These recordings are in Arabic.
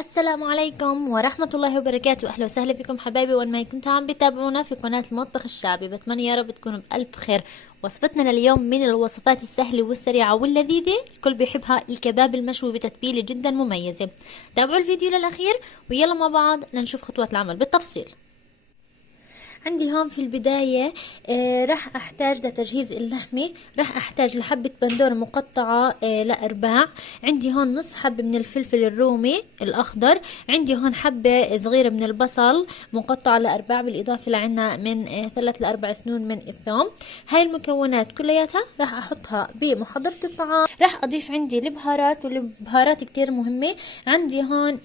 السلام عليكم ورحمة الله وبركاته. أهلا وسهلا فيكم حبايبي، وين ما كنتوا عم بتابعونا في قناة المطبخ الشعبي. بتمنى يا رب تكونوا بألف خير. وصفتنا لليوم من الوصفات السهلة والسريعة واللذيذة، الكل بيحبها، الكباب المشوي بتتبيلة جدا مميزة. تابعوا الفيديو للأخير ويلا مع بعض لنشوف خطوات العمل بالتفصيل. عندي هون في البداية راح احتاج لتجهيز اللحمة، راح احتاج لحبة بندورة مقطعة لأرباع. عندي هون نص حبة من الفلفل الرومي الأخضر. عندي هون حبة صغيرة من البصل مقطعة لأرباع، بالإضافة لعنا من 3 ل4 سنون من الثوم. هاي المكونات كلياتها راح احطها بمحضرة الطعام. راح اضيف عندي البهارات، والبهارات كتير مهمة. عندي هون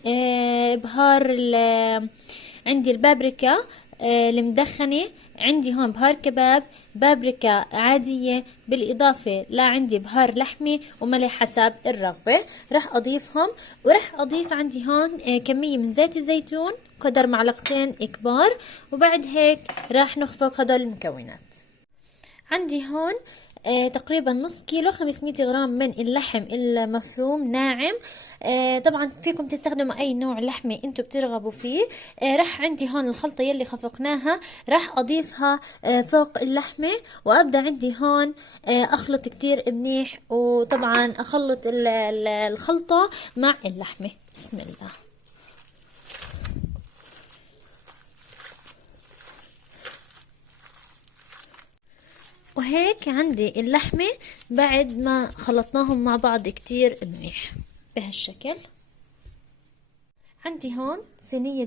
عندي البابريكا المدخنة. عندي هون بهار كباب، بابريكا عادية، بالإضافة عندي بهار لحمي وملح حسب الرغبة. راح أضيفهم، وراح أضيف عندي هون كمية من زيت الزيتون، قدر معلقتين كبار. وبعد هيك راح نخفق هدول المكونات. عندي هون تقريبا نص كيلو 500 غرام من اللحم المفروم ناعم. طبعا فيكم تستخدموا اي نوع لحمة انتم بترغبوا فيه. راح عندي هون الخلطة يلي خفقناها راح اضيفها فوق اللحمة، وابدا عندي هون اخلط كتير منيح، وطبعا اخلط الخلطة مع اللحمة. بسم الله. وهيك عندي اللحمة بعد ما خلطناهم مع بعض كتير منيح بهالشكل. عندي هون صينية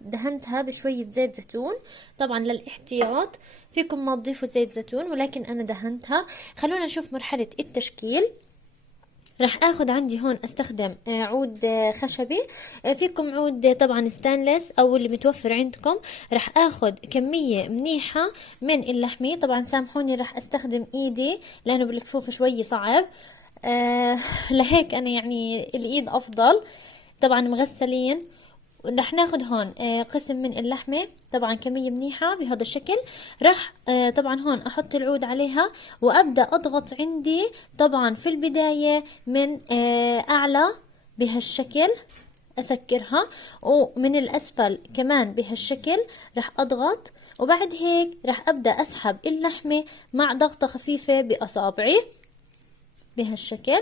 دهنتها بشوية زيت زيتون، طبعا للاحتياط. فيكم ما تضيفوا زيت زيتون، ولكن انا دهنتها. خلونا نشوف مرحلة التشكيل. راح اخذ عندي هون استخدم عود خشبي. فيكم عود طبعا ستانلس او اللي متوفر عندكم. راح اخذ كمية منيحة من اللحمة. طبعا سامحوني راح استخدم ايدي لانه بالكفوف شوي صعب. لهيك انا يعني الايد افضل. طبعا مغسلين. رح ناخد هون قسم من اللحمة، طبعا كمية منيحة بهذا الشكل. رح طبعا هون احط العود عليها، وابدأ اضغط عندي طبعا في البداية من اعلى بهالشكل، اسكرها، ومن الاسفل كمان بهالشكل رح اضغط. وبعد هيك رح ابدأ اسحب اللحمة مع ضغطة خفيفة باصابعي بهالشكل.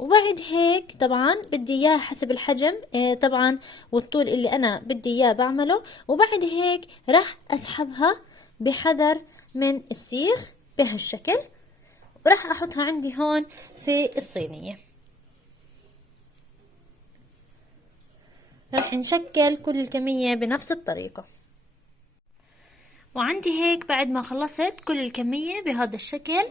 وبعد هيك طبعا بدي اياه حسب الحجم طبعا والطول اللي انا بدي اياه بعمله. وبعد هيك راح اسحبها بحذر من السيخ بهالشكل، وراح احطها عندي هون في الصينية. راح نشكل كل الكمية بنفس الطريقة. وعندي هيك بعد ما خلصت كل الكمية بهذا الشكل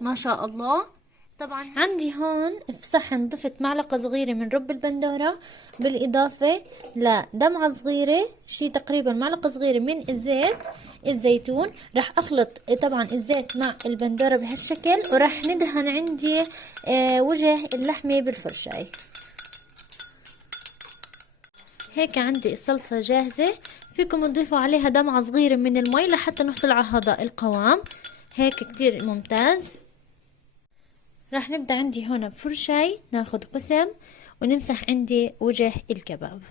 ما شاء الله. طبعا عندي هون في صحن ضفت معلقة صغيرة من رب البندورة، بالإضافة لدمعة صغيرة، شي تقريبا معلقة صغيرة من الزيت الزيتون. راح أخلط طبعا الزيت مع البندورة بهالشكل، وراح ندهن عندي وجه اللحمة بالفرشاي. هيك عندي الصلصة جاهزة. فيكم تضيفوا عليها دمعة صغيرة من المي لحتى نحصل على هذا القوام. هيك كتير ممتاز. راح نبدأ عندي هنا بفرشاي، ناخد قسم ونمسح عندي وجه الكباب.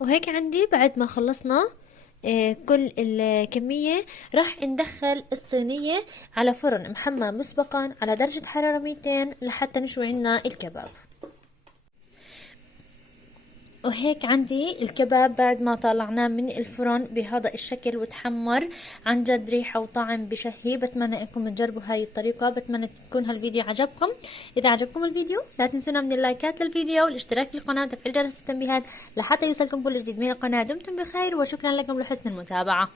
وهيك عندي بعد ما خلصنا كل الكمية، راح ندخل الصينية على فرن محمى مسبقا على درجة حرارة 200 لحتى نشوي عنا الكباب. وهيك عندي الكباب بعد ما طلعناه من الفرن بهذا الشكل وتحمر. عن جد ريحة وطعم بشهي. بتمنى انكم تجربوا هاي الطريقة. بتمنى يكون هالفيديو عجبكم. اذا عجبكم الفيديو لا تنسونا من اللايكات للفيديو والاشتراك في القناة وتفعيل جرس التنبيهات لحتى يوصلكم كل جديد من القناة. دمتم بخير وشكرا لكم لحسن المتابعة.